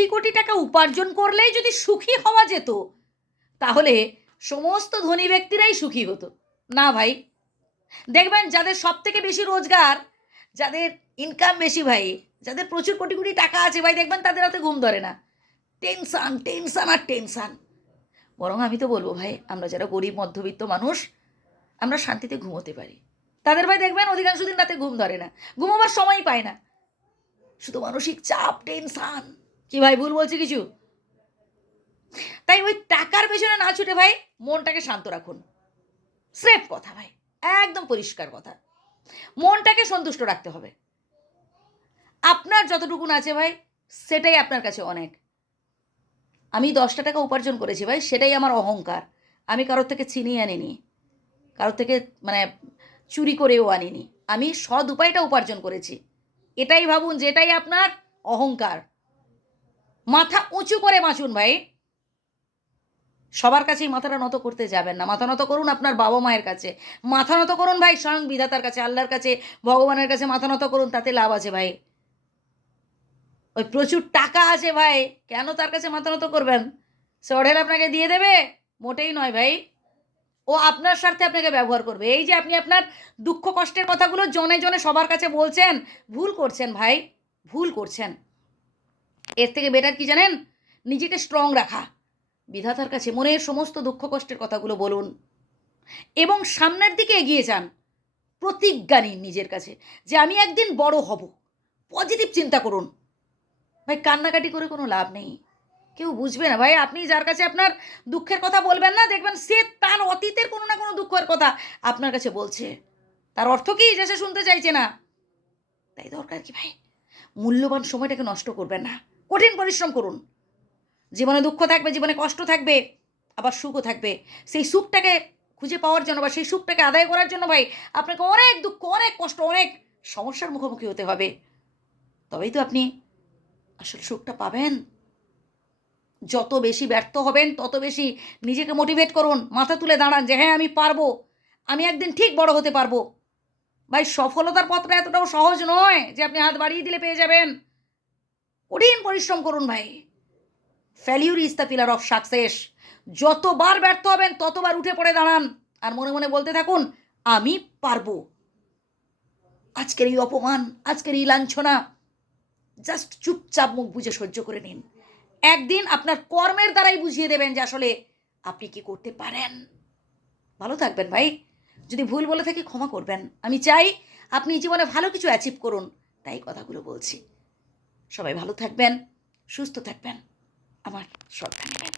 কোটি কোটি টাকা উপার্জন করলেই যদি সুখী হওয়া যেত, তাহলে সমস্ত ধনী ব্যক্তিরাই সুখী হতো। না ভাই, দেখবেন যাদের সব থেকে বেশি রোজগার, যাদের ইনকাম বেশি ভাই, যাদের প্রচুর কোটি কোটি টাকা আছে ভাই, দেখবেন তাদের হাতে ঘুম ধরে না। টেনশান টেনশান আর টেনশান। বরং আমি তো বলবো ভাই, আমরা যারা গরিব মধ্যবিত্ত মানুষ, আমরা শান্তিতে ঘুমোতে পারি। তাদের ভাই দেখবেন অধিকাংশ দিন রাতে ঘুম ধরে না, ঘুমোবার সময় পায় না, শুধু মানসিক চাপ, টেনশান। কি ভাই ভুল বলছি কিছু? তাই ওই টাকার পেছনে না ছুটে ভাই মনটাকে শান্ত রাখুন। স্রেফ কথা ভাই, একদম পরিষ্কার কথা। মনটাকে সন্তুষ্ট রাখতে হবে। আপনার যতটুকুন আছে ভাই, সেটাই আপনার কাছে অনেক। আমি 10টা টাকা উপার্জন করেছি ভাই, সেটাই আমার অহংকার। আমি কারোর থেকে ছিনিয়ে আনিনি, কারোর থেকে মানে চুরি করেও আনিনি। আমি সৎ উপায়টা উপার্জন করেছি। এটাই ভাবুন যে এটাই আপনার অহংকার। মাথা উঁচু করে বাঁচুন ভাই। সবার কাছেই মাথাটা নত করতে যাবেন না। মাথা নত করুন আপনার বাবা মায়ের কাছে, মাথা নত করুন ভাই স্বয়ং বিধাতার কাছে, আল্লাহর কাছে, ভগবানের কাছে মাথা নত করুন। তাতে লাভ আছে ভাই। ওই প্রচুর টাকা আছে ভাই, কেন তার কাছে মাথা নত করবেন? সে অঢেল আপনাকে দিয়ে দেবে? মোটেই নয় ভাই। ও আপনার স্বার্থে আপনাকে ব্যবহার করবে। এই যে আপনি আপনার দুঃখ কষ্টের কথাগুলো জনে জনে সবার কাছে বলছেন, ভুল করছেন ভাই, ভুল করছেন। এর থেকে বেটার কি জানেন? নিজেকে স্ট্রং রাখা। বিধাতার কাছে মনের সমস্ত দুঃখ কষ্টের কথাগুলো বলুন এবং সামনের দিকে এগিয়ে যান। প্রতিজ্ঞা নিন নিজের কাছে যে আমি একদিন বড় হব। পজিটিভ চিন্তা করুন ভাই। কান্নাকাটি করে কোনো লাভ নেই, কেউ বুঝবে না ভাই। আপনি যার কাছে আপনার দুঃখের কথা বলবেন না, দেখবেন সে তার অতীতের কোনো না কোনো দুঃখের কথা আপনার কাছে বলছে। তার অর্থ কি? যে সে শুনতে চাইছে না। তাই দরকার কি ভাই, মূল্যবান সময়টাকে নষ্ট করবেন না। কঠিন পরিশ্রম করুন। জীবনে দুঃখ থাকবে, জীবনে কষ্ট থাকবে, আবার সুখও থাকবে। সেই সুখটাকে খুঁজে পাওয়ার জন্য বা সেই সুখটাকে আদায় করার জন্য ভাই আপনাকে অনেক দুঃখ, অনেক কষ্ট, অনেক সমস্যার মুখোমুখি হতে হবে। তবেই তো আপনি আসল সুখটা পাবেন। যত বেশি ব্যর্থ হবেন তত বেশি নিজেকে মোটিভেট করুন, মাথা তুলে দাঁড়ান যে হ্যাঁ আমি পারবো, আমি একদিন ঠিক বড় হতে পারবো। ভাই সফলতার পথটা এতটাও সহজ নয় যে আপনি হাত বাড়িয়ে দিলে পেয়ে যাবেন। কঠিন পরিশ্রম করুন ভাই। Failure is the pillar of success. যতবার ব্যর্থ হবেন ততবার উঠে পড়ে দাঁড়ান আর মনে মনে বলতে থাকুন আমি পারবো। আজকের এই অপমান, আজকের এই লাঞ্ছনা জাস্ট চুপচাপ মুখ বুজে সহ্য করে নিন। একদিন আপনার কর্মের দ্বারাই বুঝিয়ে দেবেন যে আসলে আপনি কি করতে পারেন। ভালো থাকবেন ভাই। যদি ভুল বলে থাকি ক্ষমা করবেন। আমি চাই আপনি জীবনে ভালো কিছু অ্যাচিভ করুন, তাই কথাগুলো বলছি। সবাই ভালো থাকবেন, সুস্থ থাকবেন, আমার শ্রদ্ধা নেবেন।